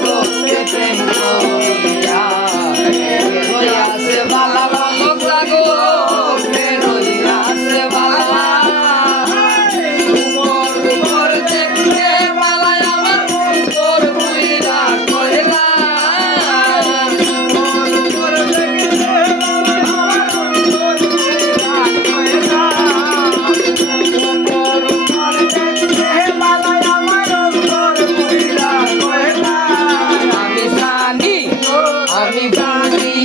lobo que tengo. Barney, Barney.